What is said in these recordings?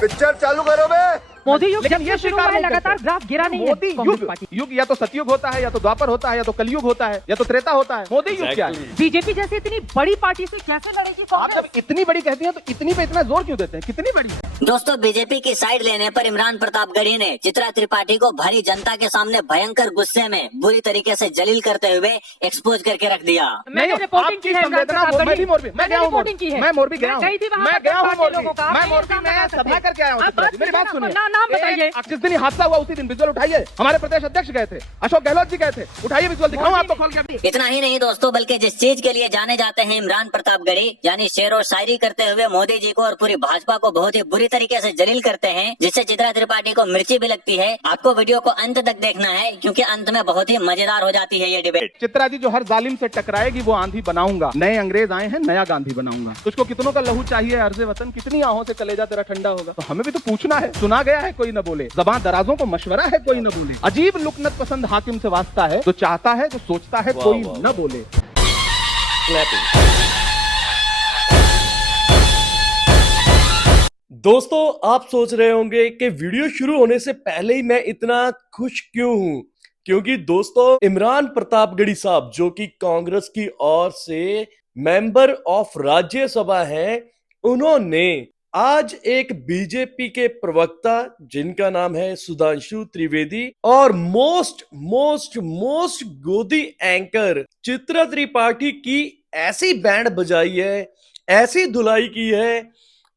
Picture चालू करो बे। मोदी युग लेकिन जब ये से शुरू स्वीकार हुआ है नहीं लगातार करते। ग्राफ गिरा नहीं है मोदी कांग्रेस युग पार्टी। युग या तो सतयुग होता है, या तो द्वापर होता है, या तो कलयुग होता है, या तो त्रेता होता है। मोदी युग क्या है? बीजेपी जैसी इतनी बड़ी पार्टी से कैसे लड़ेगी आप कांग्रेस? जब इतनी बड़ी कहती हैं तो इतनी पे इतना जोर क्यों देते हैं? कितनी बड़ी है? दोस्तों, बीजेपी की साइड लेने पर इमरान प्रतापगढ़ी ने चित्रा त्रिपाठी को भरी जनता के सामने भयंकर गुस्से में बुरी तरीके से जलील करते हुए एक्सपोज करके रख दिया। मैंने रिपोर्टिंग की है इमरान प्रतापगढ़ी। मैं भी मोरबी, मैं गया हूँ मोरबी, रिपोर्टिंग की है। मैं मोरबी गया हूँ, मैं गई थी वहाँ मैं पर गया हूँ बात मोरबी, लोगों का। मैं आप मोरबी नहीं में बता सभा सकते। करके आया हूँ। आप चित्रा जी, मेरी बात बस सुनिए। नाम बताइए। जिस दिन हादसा हुआ उसी दिन विजुअल उठाइए। हमारे प्रदेश अध्यक्ष गए थे, अशोक गहलोत जी गए थे, उठाइए विजुअल, दिखाऊं आपको खोल के अभी। इतना ही नहीं दोस्तों, बल्कि जिस चीज के लिए जाने जाते हैं इमरान प्रतापगढ़ी, यानी शेर और शायरी करते हुए मोदी जी को और पूरी भाजपा को बहुत ही बुरी तरीके से जलील करते हैं, जिससे चित्रा त्रिपाठी को मिर्ची भी लगती है। आपको वीडियो को अंत तक देखना है, क्योंकि अंत में बहुत ही मजेदार हो जाती है ये डिबेट। चित्रा जी जो हर जालिम से टकराएगी वो आंधी बनाऊंगा। नए अंग्रेज आए हैं, नया गांधी बनाऊंगा। तुझको कितनों का लहू चाहिए अर्ज़े वतन, कितनी आहों से कलेजा तेरा ठंडा होगा। तो हमें भी तो पूछना है। सुना गया है कोई न बोले, ज़बान दराजों को मशवरा है कोई न बोले। अजीब लुकनत पसंद हाकिम से वास्ता है, जो चाहता है जो सोचता है कोई न बोले। दोस्तों, आप सोच रहे होंगे कि वीडियो शुरू होने से पहले ही मैं इतना खुश क्यों हूं? क्योंकि दोस्तों, इमरान प्रतापगढ़ी साहब जो कि कांग्रेस की ओर से मेंबर ऑफ राज्यसभा हैं, उन्होंने आज एक बीजेपी के प्रवक्ता जिनका नाम है सुधांशु त्रिवेदी और मोस्ट गोदी एंकर चित्रा त्रिपाठी की ऐसी बैंड बजाई है, ऐसी धुलाई की है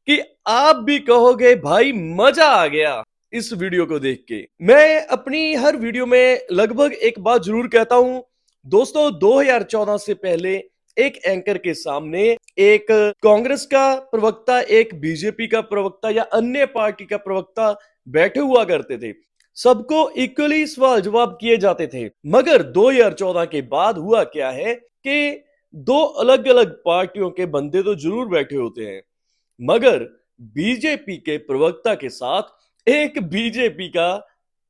कि आप भी कहोगे भाई मजा आ गया इस वीडियो को देख के। मैं अपनी हर वीडियो में लगभग एक बात जरूर कहता हूं दोस्तों, 2014 से पहले एक एंकर के सामने एक कांग्रेस का प्रवक्ता, एक बीजेपी का प्रवक्ता या अन्य पार्टी का प्रवक्ता बैठे हुआ करते थे। सबको इक्वली सवाल जवाब किए जाते थे। मगर 2014 के बाद हुआ क्या है कि दो अलग अलग पार्टियों के बंदे तो जरूर बैठे होते हैं, मगर बीजेपी के प्रवक्ता के साथ एक बीजेपी का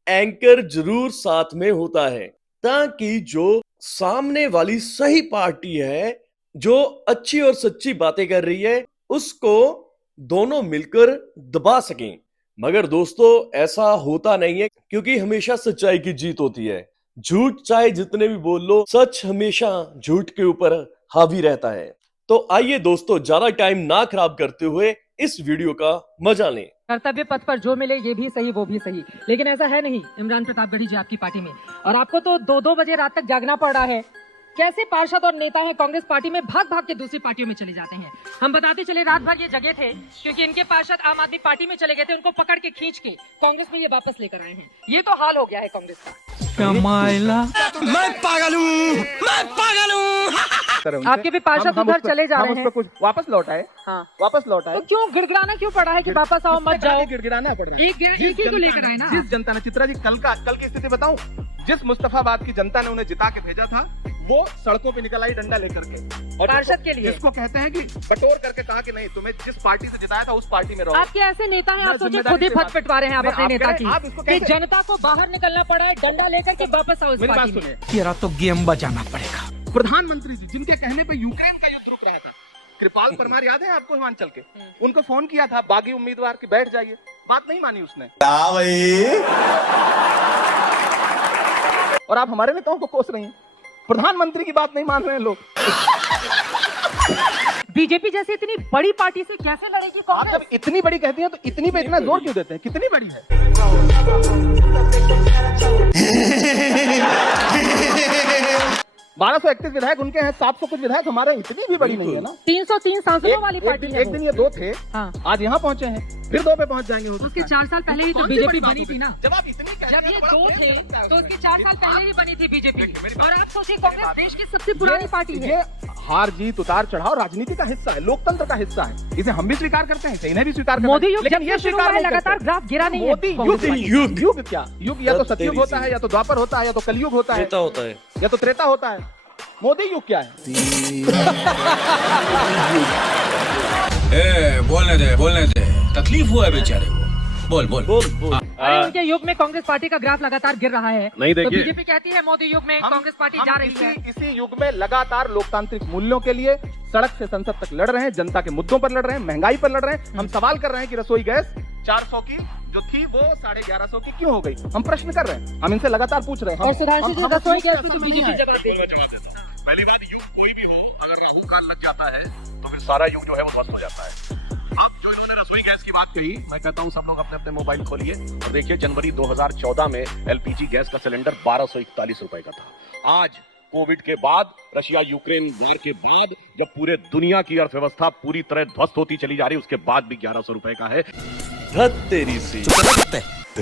एंकर जरूर साथ में होता है, ताकि जो सामने वाली सही पार्टी है, जो अच्छी और सच्ची बातें कर रही है, उसको दोनों मिलकर दबा सकें। मगर दोस्तों, ऐसा होता नहीं है, क्योंकि हमेशा सच्चाई की जीत होती है। झूठ चाहे जितने भी बोल लो, सच हमेशा झूठ के ऊपर हावी रहता है। तो आइए दोस्तों, ज्यादा टाइम ना खराब करते हुए इस वीडियो का मजा लें। कर्तव्य पथ पर जो मिले ये भी सही वो भी सही, लेकिन ऐसा है नहीं इमरान प्रतापगढ़ी जी आपकी पार्टी में, और आपको तो 2-2 बजे रात तक जागना पड़ रहा है। कैसे पार्षद और नेता हैं कांग्रेस पार्टी में, भाग भाग के दूसरी पार्टियों में चले जाते हैं। हम बताते चले रात भर ये जगह थे क्योंकि इनके पार्षद आम आदमी पार्टी में चले गए थे, उनको पकड़ के खींच के कांग्रेस में ये वापस लेकर आए हैं। ये तो हाल हो गया है कांग्रेस का। मैं पागल हूँ। आपके भी पार्षद उधर चले जा रहे हैं। कुछ वापस लौट आए। हाँ, वापस लौट आए। तो क्यों गिड़गिड़ाना क्यों पड़ा है कि वापस आओ मत जाओ? गिड़गिड़ाना पड़ रहा है। एक ही को लेकर आए ना। जिस जनता ने, चित्रा जी कल की स्थिति बताऊं, जिस मुस्तफाबाद की जनता ने उन्हें जिता के भेजा था, वो सड़कों पे निकल आई डंडा लेकर के, और पार्षद के लिए जिसको कहते हैं कि बटोर करके कहा कि नहीं, तुम्हें जिस पार्टी से जिताया था उस पार्टी में रहो। आपके ऐसे नेता हैं, आप सोचे जिम्मेदारी खुद ही से फट बात- पिटवा रहे हैं आप नहीं, अपने आप नेता कह की, रहे हैं, आप इसको कि कैसे- जनता को बाहर निकलना पड़ा है डंडा लेकर के वापस आओ इस मेरी बात पार्टी में। सुनिए, तेरा तो गेम बजाना पड़ेगा। प्रधानमंत्री जी जिनके कहने पे यूक्रेन का युद्ध रुक रहा था, कृपाल परमार याद है आपको हिमाचल के, उनको फोन किया था बागी उम्मीदवार की बैठ जाइए, बात नहीं मानी उसने। और आप हमारे नेताओं को कोस रही हैं, प्रधानमंत्री की बात नहीं मान रहे हैं लोग। बीजेपी जैसी इतनी बड़ी पार्टी से कैसे लड़ेगी आप कांग्रेस? जब इतनी बड़ी कहती हैं तो इतनी पे इतना जोर क्यों देते हैं? कितनी बड़ी है? 1231 विधायक उनके हैं, 700 कुछ विधायक हमारे, इतनी भी बड़ी नहीं है ना। 303 सांसदों वाली पार्टी है एक वो। दिन ये 2 थे, हाँ। आज यहाँ पहुंचे हैं, फिर 2 पे पहुंच जाएंगे। हो सकता उसके है। 4 साल पहले ही तो कौन सी बीजेपी बड़ी बात बनी होगी? थी ना। जब आप इतनी कहते जब हैं ये तो बड़ा 2 प्रेम थे लगता है तो उसमें। उसके 4 साल पहले ही बनी थी बीजेपी, और आप सोचिए कांग्रेस देश की सबसे पुरानी पार्टी है। ये हार जीत उतार चढ़ाव राजनीति का हिस्सा है, लोकतंत्र का हिस्सा है। इसे हम भी स्वीकार करते हैं, इन्हें भी स्वीकार करते हैं। मोदी युग लेकिन जब ये से शुरू हुआ है नहीं लगातार करते। ग्राफ गिरा नहीं है मोदी कांग्रेस युग पार्टी। युग क्या युग, या तो सतयुग होता है, या तो द्वापर होता है, या तो कलयुग होता है, होता है या तो त्रेता होता है। मोदी युग क्या है? बोलने दे, तकलीफ हुआ है बेचारे को। बोल अरे उनके युग में कांग्रेस पार्टी का ग्राफ लगातार गिर रहा है। नहीं, तो देखिए। बीजेपी कहती है मोदी युग में कांग्रेस पार्टी जा रही है। इसी युग में लगातार लोकतांत्रिक मूल्यों के लिए सड़क से संसद तक लड़ रहे हैं, जनता के मुद्दों पर लड़ रहे हैं, महंगाई पर लड़ रहे हैं। हम सवाल कर रहे हैं कि रसोई गैस 400 की जो थी वो 1150 की क्यों हो गई? हम प्रश्न कर रहे हैं, हम इनसे लगातार पूछ रहे हैं। और सुधांशु जी रसोई गैस भी तो बीजेपी जवाब जवाब देता हूं। पहली बात, युग कोई भी हो, अगर राहु काल लग जाता है तो फिर सारा युग जो है वो ध्वस्त हो जाता है। अब जो इन्होंने रसोई गैस की बात कही, मैं कहता हूं सब लोग अपने अपने मोबाइल खोलिए और देखिए, जनवरी 2014 में एलपीजी गैस का सिलेंडर 1241 रुपए का था। आज कोविड के बाद, रशिया यूक्रेन वॉर के बाद, जब पूरे दुनिया की अर्थव्यवस्था पूरी तरह ध्वस्त होती चली जा रही है, उसके बाद भी 1100 रुपए का है। धत तेरी सी।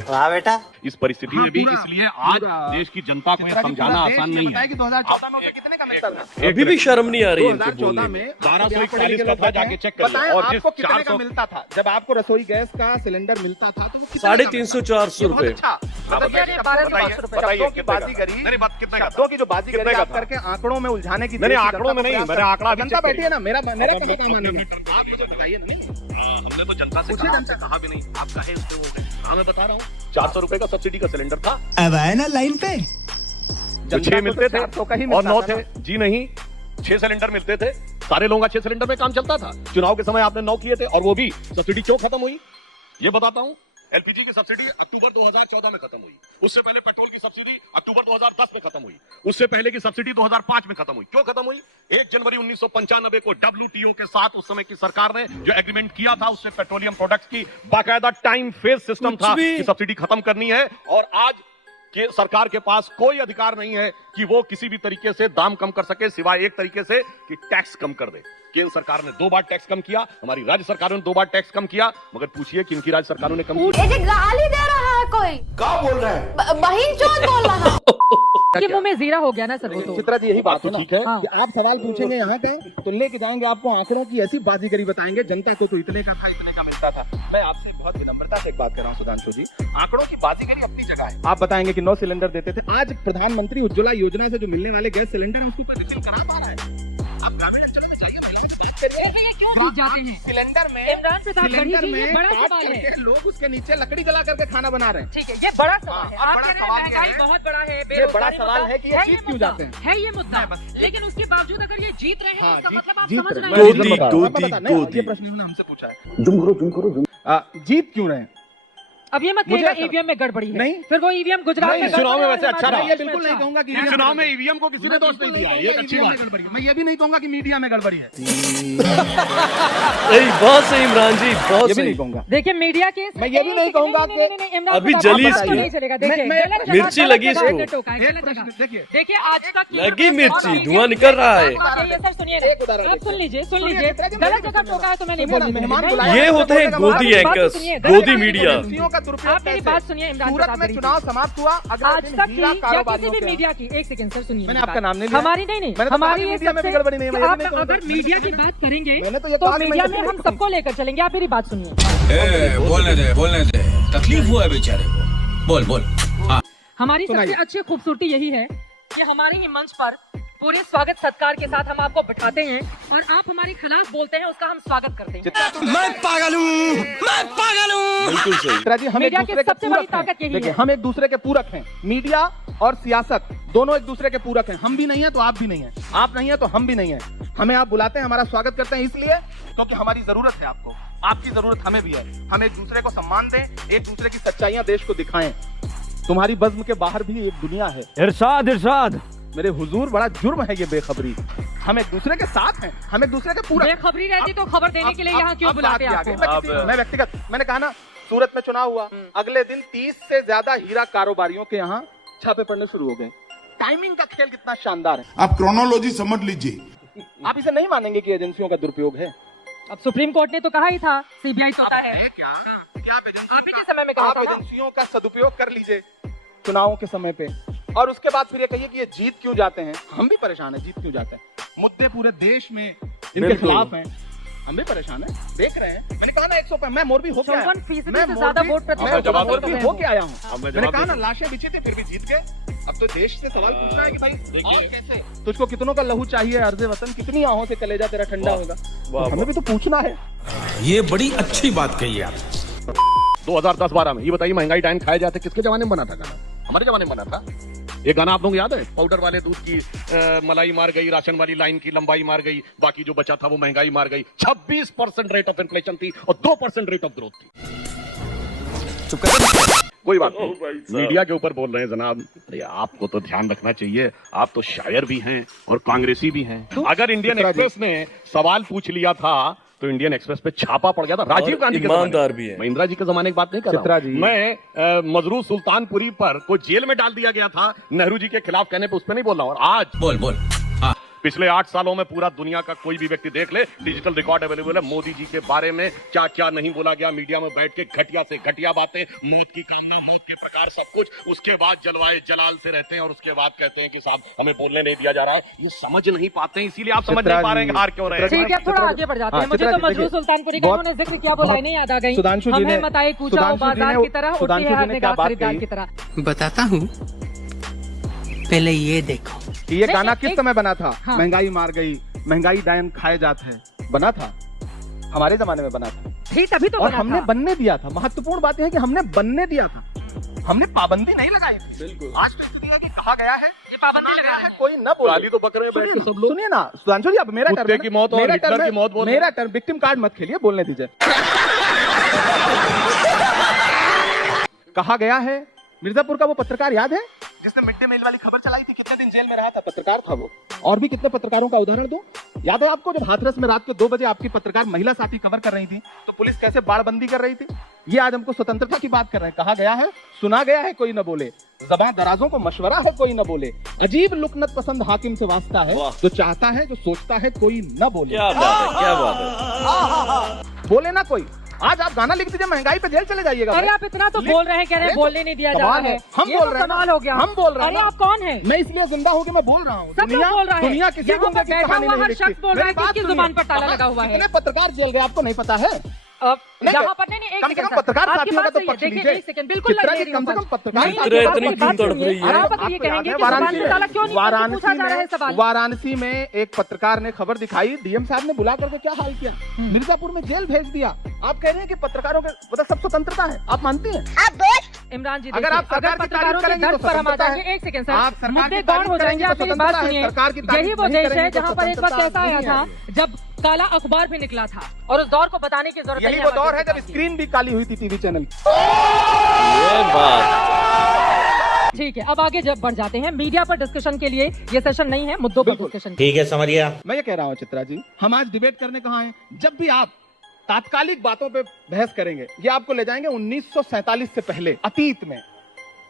वाह बेटा। इस परिस्थिति में भी, इसलिए आज देश की जनता को यह समझाना आसान नहीं है। 2014 में उसे कितने का मिलता था? अभी भी शर्म नहीं आ रही इनके 2014 बोलने में में। 1241 का था, जाके चेक कर लो। बताएं और जिस आपको कितने का 400 मिलता था जब आपको रसोई गैस का सिलेंडर मिलता था? तो वो कितने का 350-400 बहुत रुपए। अच्छा। मतलब ये शब्दों की बाजीगरी, मेरी बात कितने का शब्दों की जो बाजीगरी कितने का आप था? करके आंकड़ों में उलझाने की नहीं, आंकड़ों में नहीं, मैंने आंकड़ा भी जनता चेक बैठी है ना, मेरे किया। कहने का मानना है। आप मुझे बताइए ना। हमने तो जनता से पूछिए कहा, जनता। कहा भी नहीं, आप कहे उससे बोलते। हाँ, मैं बता रहा हूँ, 400 रुपए का सब्सिडी का सिलेंडर था, अब आए ना लाइन पे। जो 6 मिलते थे 400 का ही और मिलता 9 था थे। ना। जी नहीं, 6 सिलेंडर मिलते थे, सारे लोगों का 6 सिलेंडर में काम चलता था। चुनाव के समय आपने 9 किए थे, और वो भी सब्सिडी क्यों खत्म हुई ये बताता हूँ। एलपीजी की सब्सिडी अक्टूबर 2014 में खत्म हुई। उससे पहले पेट्रोल की सब्सिडी अक्टूबर 2010 में खत्म हुई। उससे पहले की सब्सिडी 2005 में खत्म हुई। क्यों खत्म हुई? 1 जनवरी 1995 को WTO के साथ उस समय की सरकार ने जो एग्रीमेंट किया था, उससे पेट्रोलियम प्रोडक्ट्स की बाकायदा टाइम फेज सिस्टम कुछ था भी। कि सब्सिडी खत्म करनी है, और आज के सरकार के पास कोई अधिकार नहीं है कि वो किसी भी तरीके से दाम कम कर सके, सिवाय एक तरीके से कि टैक्स कम कर दे। केंद्र सरकार ने 2 बार टैक्स कम किया, हमारी राज्य सरकारों ने 2 बार टैक्स कम किया, मगर पूछिए कि इनकी राज्य सरकारों ने कम किया? ये जो गाली दे रहा है कोई, क्या बोल रहे हैं? बहिन चोद बोल रहा है। के मुंह में जीरा हो गया ना सर वो तो। चित्रा जी, यही बात है ना। ठीक है। हाँ। कि आप सवाल पूछेंगे यहाँ के तो लेके जाएंगे, आपको आंकड़ों की ऐसी बाजीगरी बताएंगे, जनता को तो इतने का था, इतने का मिलता था। मैं आपसे बहुत विनम्रता से एक बात कर रहा हूँ सुधांशु जी, आंकड़ों की बाजीगरी अपनी जगह है। आप बताएंगे कि 9 सिलेंडर देते थे, आज प्रधानमंत्री उज्ज्वला योजना से जो मिलने वाले गैस सिलेंडर है उसके ऊपर रिफिल करा पा रहा है? आप ग्रामीण अंचलों में जाइए, क्यों जीत जाते हैं? सिलेंडर में इमरान प्रताप गढ़ी सिलेंडर जी, ये में बड़ा काट सवाल है। करके लोग उसके नीचे लकड़ी जला करके खाना बना रहे हैं। ठीक है, ये बड़ा सवाल है। हाँ, आप बड़ा कह रहे हैं सवाल ये महंगाई है। बहुत बड़ा है, ये बड़ा बेरोजगारी सवाल मुद्दा है कि ये जीत क्यों मुद्दा, जाते हैं? है ये मुद्दा, लेकिन उसके बावजूद अगर ये जीत रहे हैं हाँ, तो इसका मतलब आप जीत समझ रहे रहे हैं। हैं। गोदी, मैं गोदी, बता- नहीं, गोदी। ये प्रश्न इन्होंने हमसे पूछा है। जीत क्यों रहे हैं? अब ये मत मुझे कहिएगा ऐसा- ईवीएम में गड़बड़ी है। नहीं। फिर वो ईवीएम गुजरात नहीं, में चुनाव में गड़बड़ी वैसे है, अच्छा हिमाचल रहा। ये प्रदेश में बिल्कुल नहीं अच्छा। कहूंगा कि चुनाव में ईवीएम को किसी ने दोष नहीं दिया, ये एक अच्छी बात है। गड़बड़ी है। मैं ये भी नहीं कहूंगा कि मीडिया में गड़बड़ी है, सही, बहुत सही इमरान जी, बहुत ये भी नहीं सही। कहूंगा। देखिए मीडिया के मैं ये भी नहीं कहूंगा कि- इमरान अभी प्रताप जली गढ़ी इसकी। तो नहीं चलेगा। देखिए मैं- गलत जगह- मिर्ची गलत लगी जगह इसको। पे टोका है, एक गलत प्रश्न जगह। देखिए, देखिए आज तक लगी मिर्ची, धुआं निकल रहा है। सर सुनिए एक उदाहरण आप सुन लीजिए सुनिए, गलत जगह टोका है तो मैं नहीं सुनिए ना, बोलूंगी। मेहमान नहीं, बुलाया ये है, होते हैं तो गोदी मेरी बात एंकर्स, सुनिए, गोदी गलत मीडिया। एजेंसियों का दुरुपयोग आप मेरी कैसे? बात सुनिए इमरान सूरत प्रताप में गढ़ी जी। चुनाव समाप्त हुआ, अगले आज दिन तक की हीरा या किसी कारोबारियों भी के मीडिया की, एक सेकंड सर सुनिए मैंने मेरी आपका बात। नाम नहीं लिया। हमारी नहीं मैंने तो हमारी कहा कि ये मीडिया में भी सबसे- गड़बड़ी नहीं है, मैं ये आप भी नहीं अगर कहूंगा। मीडिया की बात करेंगे मैंने तो ये तो कहा कि मीडिया मैं में ये हम सबको लेकर चलेंगे। आप मेरी बात सुनिए। बोलने दे, तकलीफ हुआ है बेचारे को। बोल बोल। हाँ, हमारी सबसे सुनाइए। अच्छी खूबसूरती यही है कि हमारे ही मंच पर पूरे स्वागत सत्कार के साथ हम आपको बिठाते हैं और आप हमारे खिलाफ बोलते हैं, उसका हम स्वागत करते हैं। मैं पागल हूँ। बिल्कुल सही। चित्रा जी, हम एक मीडिया की दूसरे के सबसे बड़ी पूरक हैं। ताकत यही देखिए, है। हम एक दूसरे के पूरक हैं। मीडिया और सियासत दोनों एक दूसरे के पूरक हैं। हम भी नहीं है तो आप भी नहीं है, आप नहीं है तो हम भी नहीं है। हमें आप बुलाते हैं, हमारा स्वागत करते हैं इसलिए क्योंकि हमारी जरूरत है आपको, आपकी जरूरत हमें भी है। हम एक दूसरे को सम्मान दें, एक दूसरे की सच्चाइयां देश को दिखाएं। तुम्हारी बज़्म के बाहर भी एक दुनिया है। इरशाद। मेरे हुजूर, बड़ा जुर्म है ये बेखबरी। हम एक दूसरे के साथ हैं, हम एक दूसरे के पूरक हैं। बेखबरी रहती तो खबर देने के लिए यहाँ क्यों बुलाते हैं आपको? मैं व्यक्तिगत, मैंने कहा ना, सूरत में चुनाव हुआ, अगले दिन 30 से ज्यादा हीरा कारोबारियों के यहाँ छापे पड़ने शुरू हो गए। टाइमिंग का खेल कितना शानदार है। आप क्रोनोलॉजी समझ लीजिए। आप इसे नहीं मानेंगे कि एजेंसियों का दुरुपयोग है? अब सुप्रीम कोर्ट ने तो कहा ही था सीबीआई तोता है। क्या आप आप ही के समय में कहा आप था ना। एजेंसियों का सदुपयोग कर लीजिए चुनावों के समय पे, और उसके बाद फिर ये कहिए कि ये जीत क्यों जाते हैं। हम भी परेशान हैं, जीत क्यों जाते हैं। मुद्दे पूरे देश में इनके बिल्कुल। खिलाफ हैं, हम भी परेशान हैं, देख रहे हैं। मैंने कहा ना 100 मैं मोरबी होके आया। 54% मैं से ज्यादा मोरबी- वोट प्रतिशत मैं जवाब मोरबी देता हूं। होके आया हूँ। अब मैं मैंने जवाब कहा ना, देता लाशें बिछी थी फिर भी जीत गए। अब तो देश से सवाल पूछना है कि भाई देखिए। आप कैसे, तुझको कितनों का लहू चाहिए अर्ज़े वतन, कितनी आहों से कलेजा तेरा ठंडा होगा। वाह, हमें भी तो पूछना है। ये बड़ी अच्छी बात कही आप। 2010-12 में ये बताइए, महंगाई टाइम खाए जाते किसके जमाने में बना था गाना? हमारे जमाने में बना था। ये गाना आप लोग याद है? पाउडर वाले दूध की मलाई मार गई, राशन वाली लाइन की लंबाई मार गई, बाकी जो बचा था वो महंगाई मार गई। 26% रेट ऑफ इन्फ्लेशन थी और 2% रेट ऑफ ग्रोथ थी। कोई बात ओ नहीं, भाई साहब। मीडिया के ऊपर बोल रहे हैं जनाब। अरे आपको तो ध्यान रखना चाहिए, आप तो शायर भी हैं और कांग्रेसी भी हैं। अगर इंडियन एक्सप्रेस ने सवाल पूछ लिया था तो इंडियन एक्सप्रेस पे छापा पड़ गया था राजीव और गांधी के ईमानदार जमाने भी में। है। मैं इंदिरा जी के जमाने की बात नहीं कर चित्रा रहा हूं। जी। मैं मजरू सुल्तानपुरी पर को जेल में डाल दिया गया था नेहरू जी के खिलाफ कहने पे, उस पर नहीं बोल रहा हूं। और आज बोल बोल हाँ पिछले 8 सालों में पूरा दुनिया का कोई भी व्यक्ति देख ले, डिजिटल रिकॉर्ड अवेलेबल है। मोदी जी के बारे में क्या क्या नहीं बोला गया मीडिया में बैठ के, घटिया से घटिया बातें, मौत की कामना, मौत के प्रकार, सब कुछ। उसके बाद जलवाए जलाल से रहते हैं और उसके बाद कहते हैं कि साहब हमें बोलने नहीं दिया जा रहा है। ये समझ नहीं पाते हैं, इसीलिए आप समझ नहीं पा रहे हैं कि हार क्यों रहे हैं। ठीक है, थोड़ा आगे बढ़ जाते हैं। मुझे तो मजरू सुल्तानपुरी का उन्होंने जिक्र किया, वो लाइनें याद आ गई। सुधांशु जी ने हमें मताए कूचा बाजार की तरह, उठती सुधांशु है जी हर ने निगाह क्या बात खरीदार कही? की तरह। बताता हूँ, पहले ये देखो। ये नहीं, गाना एक- किस एक- समय बना था? हाँ। महंगाई मार गई, महंगाई डायन खाए जाते हैं, बना था, हमारे जमाने में बना था। ठीक, तभी तो और बना हमने था। बनने दिया था। महत्वपूर्ण बात यह है कि हमने बनने दिया था, हमने पाबंदी नहीं लगाई थी। बिल्कुल। आज तो स्थिति है कि कहा गया है, ये पाबंदी सुना लगा गया रहे है, हैं। कोई न बोले। गाली तो बक रहे हैं बैठ के सब लोग। सुनिए ना सुधांशु जी, अब मेरा कुत्ते टर्न है ना? की मौत और मेरा हिटलर टर्न है। की मौत बोल रहे हैं। मेरा टर्न, विक्टिम कार्ड मत खेलिए, बोलने दीजिए। कहा गया है, मिर्जापुर का वो पत्रकार याद है जिसने मिड डे मील वाली खबर चलाई थी? कितने दिन जेल में रहा था? पत्रकार था वो। और भी कितने पत्रकारों का उदाहरण दूं? याद है आपको जब हाथरस में रात को 2 बजे आपकी पत्रकार महिला साथी खबर कर रही थी तो पुलिस कैसे बाड़बंदी कर रही थी? ये आज हमको स्वतंत्रता की बात कर रहे हैं। कहा गया है, सुना गया है, कोई न बोले। ज़बां दराजों को मशवरा है, कोई न बोले। अजीब लुकनत पसंद हाकिम से वास्ता है, वाह। जो चाहता है, जो सोचता है, कोई न बोले। क्या बात है, क्या बात है। बोले ना कोई। आज आप गाना लिख दीजिए, महंगाई पे जेल चले जाइएगा। अरे भाई। आप इतना तो बोल रहे हैं, कह रहे हैं बोलने नहीं दिया जा कमाल रहा है। है। हम ये बोल तो रहे हैं ना। कमाल हो गया। हम बोल रहे हैं अरे ना। आप कौन है? मैं इसलिए जिंदा हूँ कि मैं बोल रहा हूँ। सब लोग बोल रहा है। दुनिया किसी यहाँ गुंडे पे की बैठा कहानी हुआ नहीं हर लिखती। शख्स बोल रहा है मेरी कि बात इसकी सुनिए। जुबान पर ताला लगा हुआ है। कितने पत्रकार जेल गए आपको नहीं पता है? नहीं, यहाँ पर नहीं, एक कम से सेकंड कम सर। पत्रकार आपकी साथियों का बात तो सही है। पक्ष देखिए, लीजिए। एक सेकंड, बिल्कुल चित्रा लग जी, रही कम से है कम पत्रकार नहीं, साथियों चित्रा का इतनी तो क्यों पक्ष तड़प लीजिए। रही है? अरे आप आपको ये याद कहेंगे है कि जुबान पे ताला क्यों नहीं है? तो पूछा जा रहा है सवाल। वाराणसी में एक पत्रकार ने खबर दिखाई, डीएम साहब ने बुला करके क्या हाल किया, मिर्जापुर में जेल भेज दिया। आप कह रहे हैं कि पत्रकारों के मतलब सब स्वतंत्रता है, आप मानती हैं? इमरान जी, अगर देखिए, आप सरकार की पत्रकारों तारीफ के करेंगे दर्द तो पर हम आ स्वतंत्रता जाएंगे। है। एक सेकंड आप सर, सरकार मुद्दे की कौन तारीफ हो जाएंगे? करेंगे आप तो मेरी बात स्वतंत्रता है। सुनिए। सरकार की तारीफ यही वो नहीं देश करेंगे है तो जहाँ पर एक वक्त स्वतंत्रता ऐसा आया नहीं था है। जब काला अखबार भी निकला था और उस दौर को बताने की जरूरत यही नहीं वो है दौर है हमारे जब किसी स्क्रीन भी काली हुई थी टीवी चैनल की। ये बात। की। ठीक है, अब आगे जब बढ़ जाते हैं मीडिया पर डिस्कशन के लिए। ये सेशन नहीं है, मुद्दों पर डिस्कशन। ठीक है, समझ गया। मैं ये कह रहा हूँ चित्रा जी, हम आज डिबेट करने कहाँ हैं? जब भी आप तात्कालिक बातों पे बहस करेंगे, ये आपको ले जाएंगे 1947 से पहले, अतीत में।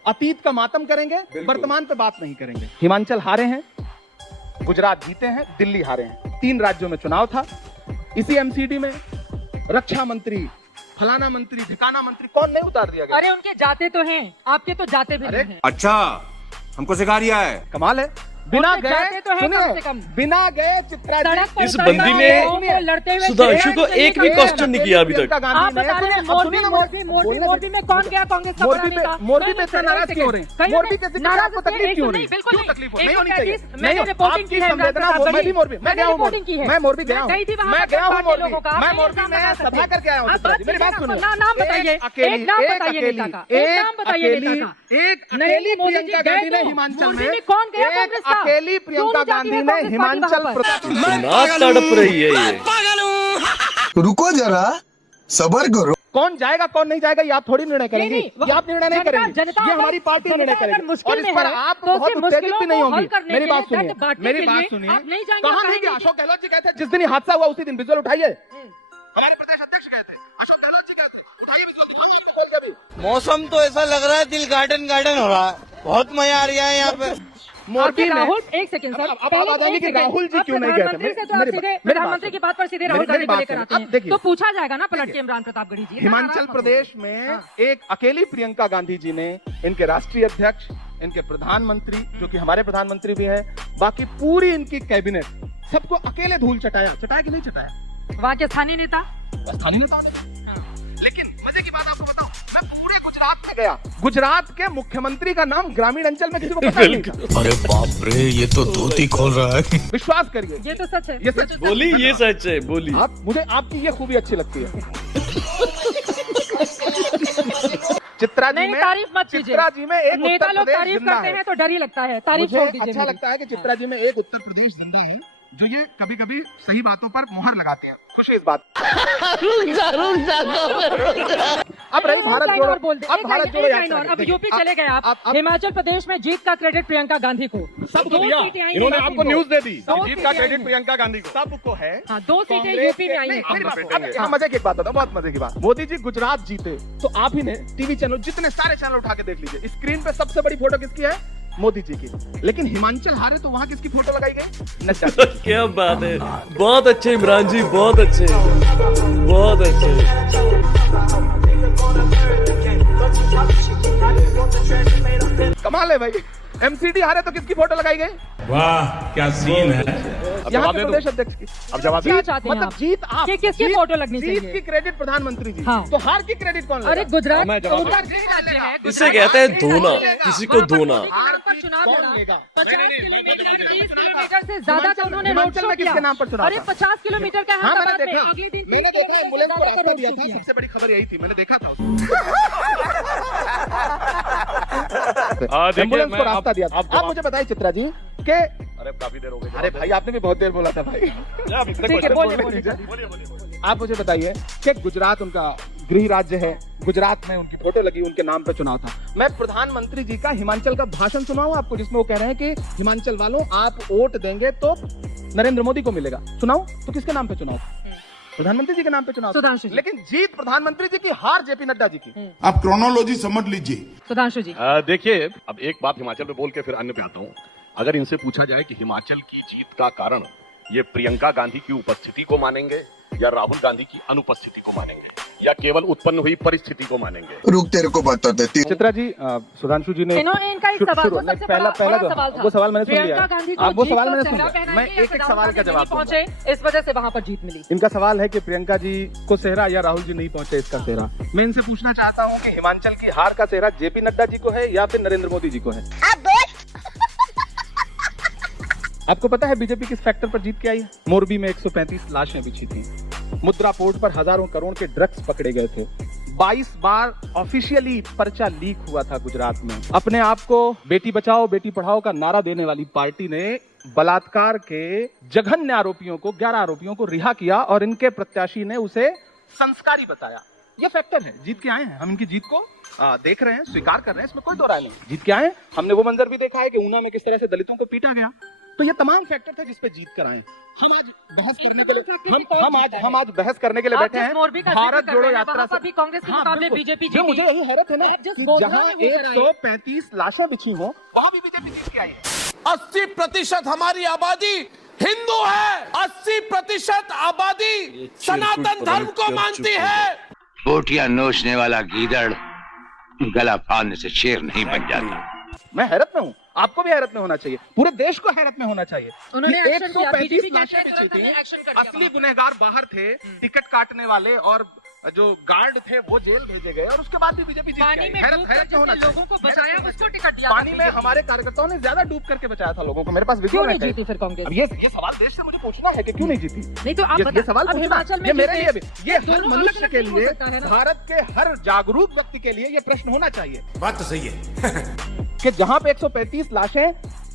अतीत का मातम करेंगे, वर्तमान पे बात नहीं करेंगे। हिमाचल हारे हैं, गुजरात जीते हैं, दिल्ली हारे हैं। 3 राज्यों में चुनाव था। इसी एमसीडी में रक्षा मंत्री, फलाना मंत्री, ठिकाना मंत्री, कौन नहीं उतार दिया गया? अरे उनके जाते तो हैं, आपके तो जाते भी नहीं हैं। अच्छा, हमको सिखा रिया है। कमाल है। बिना उनके जाते गए, तो हैं कम से सुनिए, कम। बिना गए चित्रा जी, सड़क पर इस उतरना बंदी है, ने लोगों को लड़ते हुए सुधांशु को देखना एक भी है। क्वेश्चन नहीं किया अभी तक। प्रियंका आप गांधी ने- बता रहे हैं सुनिए, मोरबी सुनिए, मोरबी में कौन गया कांग्रेस का बड़ा नेता? मोरबी पे इतना नाराज क्यों हो रहे हैं? मोरबी के जिक्र से नाराज आपको तकलीफ क्यों हो रही है? बिल्कुल क्यों नहीं, तकलीफ हो? एक नहीं सौ होनी चाहिए। 35 मैंने रिपोर्टिंग की है इमरान संवेदना प्रताप मैं भी गढ़ी। मोरबी, मैं मैंने गया हूँ रिपोर्टिंग की मोरबी, है। मैं मोरबी गया हूँ, गई थी वहाँ मैं पर गया हूँ बाकी मोरबी, लोगों का। मैं आप मोरबी नाम में बता सभा सकते हैं। करके आया हूँ। आप बात मेरी बात कीजिए सुनो। ना, नाम बताइए। एक अकेली, एक नाम एक बताइए अकेली, नेता का। एक नाम बताइए अकेली, नेता का। एक नहीं, अकेली मोदी जी प्रियंका गए गांधी ने तो हिमाचल मोरबी में, में कौन गया एक कांग्रेस का? अकेली क्यों प्रियंका नहीं जाती गांधी है ने कांग्रेस हिमाचल पार्टी वहाँ पर? ना तड़प रही है ये। रुको जरा, सबर करो। कौन जाएगा कौन नहीं जाएगा ये आप थोड़ी निर्णय करेंगे। नहीं, ये आप निर्णय नहीं जनता- करेंगे, जनता ये अगर- हमारी पार्टी निर्णय जनता अगर करेगी। मुश्किल और इस में पर है, आप तो बहुत उसकी उत्तेजित मुश्किलों भी नहीं को हल होंगी। करने मेरी के बात लिए, सुनिए, दर्द बांटने मेरी के बात लिए सुनिए। आप नहीं जाएंगे, कहाँ आप नहीं गया? कहेंगे। अशोक गहलोत जी गए थे जिस दिन ये हादसा हुआ उसी दिन विजुअल उठाइए। हमारे प्रदेश अध्यक्ष गए थे, अशोक गहलोत जी गए थे, उठाइए विजुअल, दिखाइए अपने खोल के अभी। मौसम तो ऐसा लग रहा है दिल गार्डन गार्डन हो रहा है। बहुत मजा आ रहा है यहाँ पे। मोरबी में राहुल, एक सेकंड सर, अब आप पहले बताएंगे एक कि सेकंड। राहुल जी अब क्यों नहीं गए थे? प्रधानमंत्री से तो आप मेरी सीधे बात प्रधानमंत्री सुनिए। की बात पर सीधे मेरी- राहुल गांधी मेरी को बात लेकर सुनिए। आते अब हैं, देखिए। तो पूछा जाएगा ना पलट के इमरान प्रताप गढ़ी जी। हिमाचल प्रदेश में एक अकेली प्रियंका गांधी जी ने इनके राष्ट्रीय अध्यक्ष, इनके प्रधानमंत्री जो कि हमारे प्रधानमंत्री भी है, बाकी पूरी इनकी कैबिनेट, सबको अकेले धूल चटाया कि नहीं चटाया? वहाँ के स्थानीय नेता स्थानीय नेताओं ने। लेकिन मजे की बात आपको बताऊं, मैं पूरे गुजरात में गया, गुजरात के मुख्यमंत्री का नाम ग्रामीण अंचल में किसी को पता नहीं था। अरे बाप रे, ये तो धोती खोल रहा है। विश्वास करिए, ये तो सच है। ये सच। बोली ये सच है, बोली। आप मुझे आपकी ये खूबी अच्छी लगती है। चित्रा जी नहीं, में, तारीफ मत कीजिए। चित्रा जी में एक नेता उत्तर लोग प्रदेश तारीफ जिंदा करते है। हैं तो डर ही लगता है। तारीफ मुझे छोड़ दीजिए अच्छा मेरी। लगता है कि चित्रा जी में एक उत्तर प्रदेश जिंदा है जो ये कभी कभी सही बातों पर मोहर लगाते हैं। खुशी इस बात। अब रही भारत लाइन जोड़ो, और बोल दे, अब एक भारत लाइन- जोड़ो एक लाइन यात्रा और। अब देखिए, यूपी चले गए आप। अब- हिमाचल प्रदेश में जीत का क्रेडिट प्रियंका गांधी को। सबको दो दिया। सीटें आई इन्होंने हैं आपको को। न्यूज दे दी। दो जीत सीटें का आई क्रेडिट हैं। प्रियंका गांधी को। सबको है। हाँ, 2 सीटें कांग्रेस यूपी में आई के- हैं। नहीं, मेरी बात लपेटेंगे। सुनो। अब मजे की एक बात बताओ, बहुत मजे की बात। मोदी जी गुजरात जीते तो आप ही ने टीवी चैनल, जितने सारे चैनल उठा के देख लीजिए, स्क्रीन पे सबसे बड़ी फोटो किसकी है? मोदी जी की। लेकिन हिमाचल हारे तो वहां किसकी फोटो लगाई गई? नड्डा की। क्या बात है, बहुत अच्छे इमरान जी, बहुत अच्छे, बहुत अच्छे। कमाल है भाई। एमसीडी हारे तो किसकी फोटो लगाई गई? वाह क्या सीन है। अब यहाँ जवाब के दे प्रदेश दो। अध्यक्ष की। अब जवाब दे क्या दो। चाहते हैं मतलब आप? जीत आप, कि किसकी जीत- फोटो लगनी जीत चाहिए? की क्रेडिट प्रधानमंत्री जी। हाँ। तो हार की क्रेडिट कौन लेगा? अरे गुजरात मैं जवाब- उत्तर गृह राज्य है। इसे कहते हैं धोना, किसी को धोना। हार पर की चुनाव कौन लड़ा। लेगा? 50 किलोमीटर 30 किलोमीटर से ज्यादा का उन्होंने रोड हिमाचल शो में किया। किसके नाम पर चुनाव अरे था? 50 किलोमीटर का हाँ, मैंने अहमदाबाद में, देखा। अगले दिन मैंने 30 देखा, एम्बुलेंस को किलोमीटर रास्ता दिया का था। रोड शो सबसे बड़ी खबर यही थी, मैंने देखा था देखिए, एम्बुलेंस को मैं रास्ता अब- दिया था। अब आप जवाब- मुझे बताइए चित्रा जी के अरे काफी देर हो गई। अरे भाई आपने भी बहुत देर बोला था भाई। आप इतने ठीक है, क्वेश्चन बोलिए, बोल रहे बोलिए। हैं। बोलिए, बोलिए। आप मुझे बताइए कि गुजरात उनका गृह राज्य है, गुजरात में उनकी फोटो लगी, उनके नाम पे चुनाव था। मैं प्रधानमंत्री जी का हिमाचल का भाषण सुनाऊं आपको, जिसमें वो कह रहे हैं कि हिमाचल वालों आप वोट देंगे तो नरेंद्र मोदी को मिलेगा। सुनाऊं तो किसके नाम पे चुनाव था? प्रधानमंत्री जी के नाम पे चुनाव था। सुधांशु जी। लेकिन जीत प्रधानमंत्री जी की, हार जेपी नड्डा जी की। आप क्रोनोलॉजी समझ लीजिए। सुधांशु जी। देखिए, अब एक बात हिमाचल पे बोल के फिर अन्य पे आता हूँ। अगर इनसे पूछा जाए कि हिमाचल की जीत का कारण ये प्रियंका गांधी की उपस्थिति को मानेंगे या राहुल गांधी की अनुपस्थिति को मानेंगे या केवल उत्पन्न हुई परिस्थिति को मानेंगे? रुक तेरे को बता देती। चित्रा जी, सुधांशु जी ने इन्होंने इनका एक शुरू- सवाल, शुरू- वो सबसे पहला बड़ा जो- सवाल था। वो सवाल मैंने सुन लिया प्रियंका है। गांधी को आप वो जीत सवाल को मैंने सुन चेहरा लिया। पहनाएंगे मैं या एक फिर सवाल राहुल का गांधी जवाब नहीं दूंगा। पहुंचे, इस वजह से वहां पर जीत मिली। इनका सवाल है कि प्रियंका जी को सेहरा या राहुल जी नहीं पहुंचे इसका सेहरा। मैं इनसे पूछना चाहता हूं कि हिमाचल की हार का सेहरा जेपी नड्डा जी को है या फिर नरेंद्र मोदी जी को है? आपको पता है बीजेपी किस फैक्टर पर जीत के आई है? मोरबी में 135 लाशें बिछी थी, मुद्रा पोर्ट पर हजारों करोड़ के ड्रग्स पकड़े गए थे, 22 बार ऑफिशियली पर्चा लीक हुआ था गुजरात में। अपने आप को बेटी बचाओ बेटी पढ़ाओ का नारा देने वाली पार्टी ने बलात्कार के जघन्य आरोपियों को, 11 आरोपियों को रिहा किया और इनके प्रत्याशी ने उसे संस्कारी बताया। ये फैक्टर है, जीत के आए हैं हम, इनकी जीत को देख रहे हैं, स्वीकार कर रहे हैं, इसमें कोई दो राय नहीं। जीत के आए हैं, हमने वो मंजर भी देखा है कि ऊना में किस तरह से दलितों को पीटा गया। तो ये तमाम फैक्टर थे जिस पे जीत कर आए। हम आज बहस करने के लिए हम आज बहस करने के लिए आप बैठे जिस मोरबी का हैं जिक्र भारत कर जोड़ो रहे हैं, यात्रा वहाँ से। पर भी कांग्रेस के मुकाबले बिल्कुल। बीजेपी जो जीती। मुझे यही हैरत है ना, आप जिस बोझा जहाँ में गुजर आए। 135 लाशें बिछी हो वहाँ भी बीजेपी जीत के आई है। 80% हमारी आबादी हिंदू है। 80% आबादी सनातन धर्म को मानती है। बोटियां नोचने वाला गीदड़ गला फाड़ने से शेर नहीं बन जाता। मैं हैरत में हूँ, आपको भी हैरत में होना चाहिए, पूरे देश को हैरत में होना चाहिए। उन्होंने कि एक्शन किया, 135 बीजेपी लाशें कहते हैं, बिछी थी, उन्होंने एक्शन कर दिया। असली गुनहगार बाहर थे, टिकट काटने वाले और जो गार्ड थे वो जेल भेजे गए और उसके बाद भी बीजेपी जीत के पानी आई। में हैरत डूब कर हैरत में होना जिसने चाहिए। लोगों को बचाया उसको टिकट दिया था पानी में बीजेपी। हमारे कार्यकर्ताओं ने ज्यादा डूब करके बचाया था लोगों को। मेरे पास वीडियो क्यों नहीं है। जीती फिर कांग्रेस? अब ये सवाल देश से मुझे पूछना है कि क्यों नहीं जीती। नहीं तो आप ये सवाल अब पूछना, हिमाचल में ये मेरे जीते, लिए भी, ये हर दोनों मनुष्य अलग-अलग के नहीं हो लिए, सकता है ना। भारत के हर जागरूक व्यक्ति के लिए ये प्रश्न होना चाहिए बात तो सही है। कि जहां पे 135 लाशें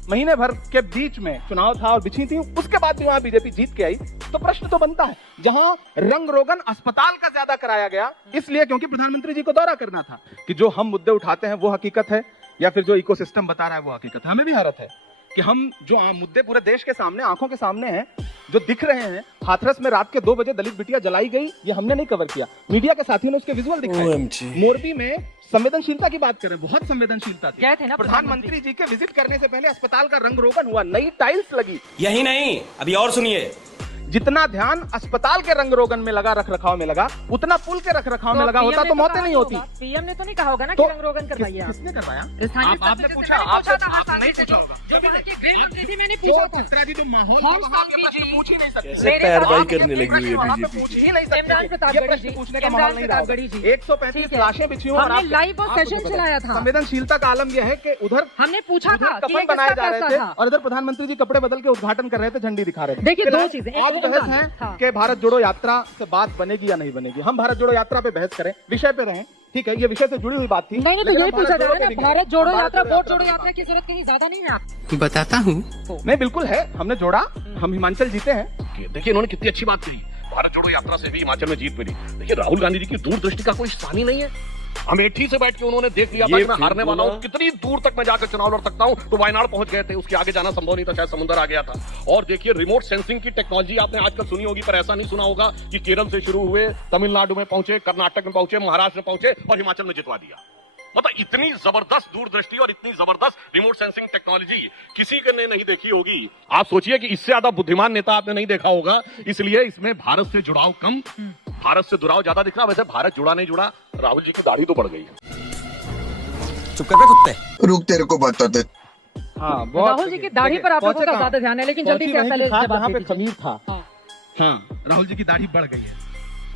महीने भर के बीच में चुनाव था और बिछी थी, उसके बाद भी वहां बीजेपी जीत के आई, तो प्रश्न तो बनता है। जहां रंग रोगन अस्पताल का ज्यादा कराया गया, इसलिए क्योंकि प्रधानमंत्री जी को दौरा करना था, कि जो हम मुद्दे उठाते हैं वो हकीकत है या फिर जो इकोसिस्टम बता रहा है वो हकीकत है। हमें भी हैरत है कि हम जो मुद्दे पूरे देश के सामने, आंखों के सामने हैं, जो दिख रहे हैं, हाथरस में रात के 2 बजे दलित बिटिया जलाई गई, ये हमने नहीं कवर किया, मीडिया के साथियों ने उसके विजुअल दिखाए। OMG। मोरबी में संवेदनशीलता की बात करें, बहुत संवेदनशीलता थी। गए थे ना प्रधानमंत्री जी के विजिट करने से पहले अस्पताल का रंग रोगन हुआ, नई टाइल्स लगी। यही नहीं, अभी और सुनिए। जितना ध्यान अस्पताल के रंग रोगन में लगा, रख रखाव में लगा, उतना पुल के रख रखाव में लगा होता तो मौतें नहीं होती। पीएम ने तो नहीं कहा होगा ना तो कि रंग रोगन करवाइए आप। किसने करवाया? स्थानीय स्तर आपने से पूछा, मैंने पूछा था, आप नहीं जो पूछा होगा। जो भारत के गृह मंत्री थी, मैंने तो पूछा था। चित्रा जी, जो माहौल हम था, वहाँ पे सांसद प्रश्न जी। पूछ ही नहीं सकते। कैसे पैरवाई करने लगी हुई है वहाँ पे बीजेपी पूछ की। ही नहीं सकते। इमरान प्रताप ये गढ़ी प्रश्न जी, पूछने का इमरान माहौल नहीं रहा प्रताप गढ़ी होगा। जी। 135 ठीक है। लाशें बिछी हुई और हमने आप- लाइव वो आप सेशन मुझे चलाया बताओ। था। संवेदनशीलता का आलम यह है कि उधर हमने पूछा था कि कफन ये बनाए किसका जा रहे फैसला थे था। और इधर प्रधानमंत्री जी कपड़े बदल के उद्घाटन कर रहे थे, झंडी दिखा रहे थे। देखिए, दो फिलहाल चीजें, एक आज तो बहस उनका- है हाँ। कि भारत जोड़ो यात्रा से बात बनेगी या नहीं बनेगी। हम भारत जोड़ो यात्रा पे बहस करें, विषय पे रहें, ठीक है, ये विषय से जुड़ी हुई बात थी। नहीं तो लेकिन यही हम पूछा भारत जा रहा जोड़ो है के ना, लिए- भारत जोड़ो भारत यात्रा, वोट जोड़ो जोड़ो यात्रा की जरूरत कहीं ज्यादा नहीं है आप। बताता हूँ। नहीं बिल्कुल है, हमने जोड़ा, हम हिमाचल जीते हैं। देखिए इन्होंने कितनी अच्छी बात कही। भारत जोड़ो यात्रा से भी हिमाचल में जीत मिली। देखिए राहुल गांधी जी की दूरदृष्टि का कोई स्थान ही नहीं है। अमेठी से बैठ के उन्होंने देख लिया था कि मैं हारने वाला हूं, कितनी दूर तक मैं जाकर चुनाव लड़ सकता हूं, तो वायनाड पहुंच गए थे। उसके आगे जाना संभव नहीं था, शायद समुद्र आ गया था। और देखिए रिमोट सेंसिंग की टेक्नोलॉजी आपने आजकल सुनी होगी, पर ऐसा नहीं सुना होगा कि केरल से शुरू हुए, तमिलनाडु में पहुंचे, कर्नाटक में पहुंचे, महाराष्ट्र में पहुंचे और हिमाचल में जितवा दिया। मतलब इतनी जबरदस्त दूरदृष्टि और इतनी जबरदस्त रिमोट सेंसिंग टेक्नोलॉजी किसी ने नहीं देखी होगी। आप सोचिए कि इससे ज्यादा बुद्धिमान नेता आपने नहीं देखा होगा। इसलिए इसमें भारत से जुड़ाव कम, भारत से जुड़ाव ज्यादा दिख रहा। वैसे भारत जुड़ा नहीं जुड़ा, राहुल जी की दाढ़ी तो बढ़ गई है। चुप कर बे कुत्ते। रुक तेरे को बताते। हाँ, बहुत राहुल जी की दाढ़ी पर आप लोगों का ज्यादा ध्यान है, लेकिन जल्दी से पहले जहाँ पे खमीर था। हाँ, राहुल जी की दाढ़ी बढ़ गई है।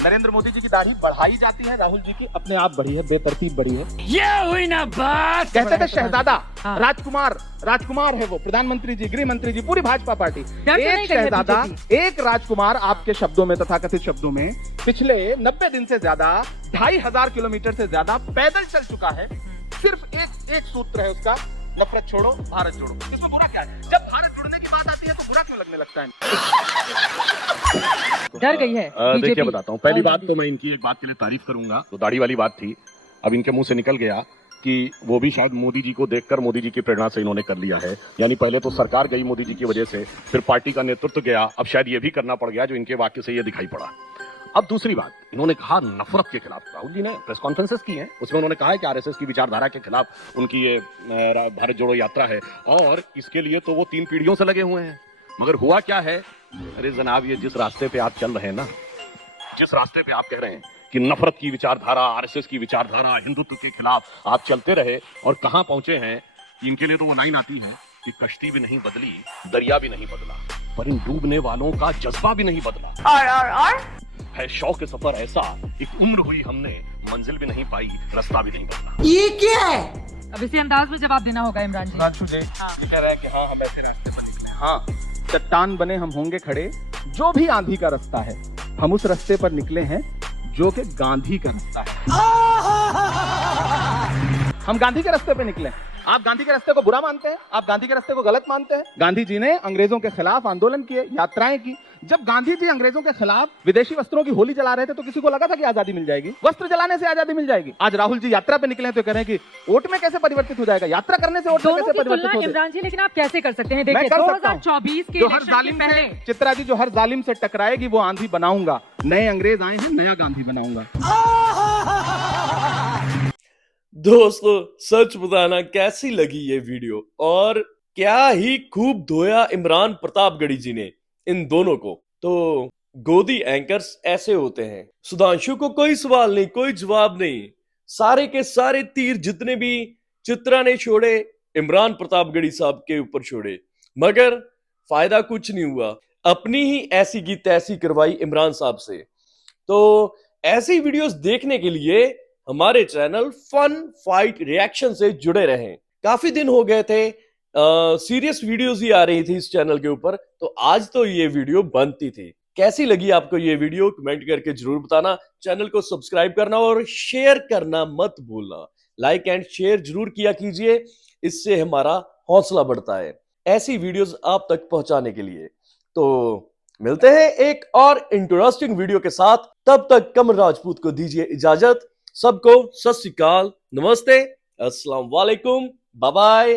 नरेंद्र मोदी जी की दाढ़ी बढ़ाई जाती है, राहुल जी की अपने आप बढ़ी है, बेतरतीब बढ़ी है। ये हुई ना बात। कहते थे शहजादा राजकुमार है वो, प्रधानमंत्री जी, गृह मंत्री जी, पूरी भाजपा पार्टी। एक शहजादा, एक राजकुमार आपके शब्दों में, तथाकथित शब्दों में, पिछले 90 दिन से ज्यादा 2500 किलोमीटर से ज्यादा पैदल चल चुका है। सिर्फ एक सूत्र है उसका, नफरत छोड़ो भारत जोड़ो। इसमें बुरा क्या है? जब भारत जुड़ने की बात आती है तो बुरा क्यों लगने लगता है? डर गई है देखिए बताता हूँ। पहली बात तो मैं इनकी एक बात के लिए तारीफ करूंगा, तो दाढ़ी वाली बात थी, अब इनके मुंह से निकल गया कि वो भी शायद मोदी जी को देखकर, मोदी जी की प्रेरणा से इन्होंने कर लिया है। यानी पहले तो सरकार गई मोदी जी की वजह से, फिर पार्टी का नेतृत्व गया, अब शायद ये भी करना पड़ गया जो इनके वाक्य से ये दिखाई पड़ा। अब दूसरी बात, इन्होंने कहा नफरत के खिलाफ। राहुल जी ने प्रेस कॉन्फ्रेंसेस की हैं, उसमें उन्होंने कहा है कि आरएसएस की विचारधारा के खिलाफ उनकी ये भारत जोड़ो यात्रा है, और इसके लिए तो वो 3 पीढ़ियों से लगे हुए हैं। मगर हुआ क्या है, अरे जनाब, ये जिस रास्ते पे आप चल रहे हैं ना, जिस रास्ते पे आप कह रहे हैं कि नफरत की विचारधारा, आरएसएस की विचारधारा, हिंदुत्व के खिलाफ आप चलते रहे, और कहां पहुंचे हैं, इनके लिए तो वो लाइन आती है कि कश्ती भी नहीं बदली, दरिया भी नहीं बदला, पर इन डूबने वालों का जज्बा भी नहीं बदला। है शौक सफर ऐसा, एक उम्र हुई हमने, मंजिल भी नहीं पाई, रास्ता भी नहीं बदला। ये क्या है? अब इसी अंदाज में जवाब देना होगा इमरान जी। कह रहा है कि हाँ, हम ऐसे रास्ते पर निकले। हाँ, चट्टान बने हम होंगे खड़े, जो भी आंधी का रास्ता है, हम उस रास्ते पर निकले हैं जो कि गांधी का रास्ता है। हम गांधी के रास्ते पे निकले। आप गांधी के रास्ते को बुरा मानते हैं, आप गांधी के रास्ते को गलत मानते हैं। गांधी जी ने अंग्रेजों के खिलाफ आंदोलन किए, यात्राएं की। जब गांधी जी अंग्रेजों के खिलाफ विदेशी वस्त्रों की होली जला रहे थे तो किसी को लगा था कि आजादी मिल जाएगी, वस्त्र जलाने से आजादी मिल जाएगी। आज राहुल जी यात्रा पे निकले हैं तो कह रहे हैं कि वोट में कैसे परिवर्तित हो जाएगा, यात्रा करने से वोट में कैसे परिवर्तित हो जाएगा। इमरान जी, लेकिन आप कैसे कर सकते हैं? देखिए 2024 के इलेक्शन के पहले चित्रा जी, जो हर जालिम से टकराएगी वो आंधी बनाऊंगा। नए अंग्रेज आए हैं, नया गांधी बनाऊंगा। दोस्तों सच बताना कैसी लगी ये वीडियो, और क्या ही खूब धोया इमरान प्रतापगढ़ी जी ने इन दोनों को। तो गोदी एंकर्स ऐसे होते हैं। सुधांशु को कोई सवाल नहीं, कोई जवाब नहीं, सारे के सारे तीर जितने भी चित्रा ने छोड़े इमरान प्रतापगढ़ी साहब के ऊपर छोड़े, मगर फायदा कुछ नहीं हुआ। अपनी ही ऐसी की तैसी करवाई इमरान साहब से। तो ऐसी वीडियोस देखने के लिए हमारे चैनल फन फाइट रिएक्शन से जुड़े रहें। काफी दिन हो गए थे, सीरियस वीडियोस ही आ रही थी इस चैनल के ऊपर, तो आज तो ये वीडियो बनती थी। कैसी लगी आपको ये वीडियो कमेंट करके जरूर बताना। चैनल को सब्सक्राइब करना और शेयर करना मत भूलना। लाइक एंड शेयर जरूर किया कीजिए, इससे हमारा हौसला बढ़ता है ऐसी वीडियोस आप तक पहुंचाने के लिए। तो मिलते हैं एक और इंटरेस्टिंग वीडियो के साथ, तब तक कमल राजपूत को दीजिए इजाजत। सबको सत श्री अकाल, नमस्ते, अस्सलाम वालेकुम, बाय बाय।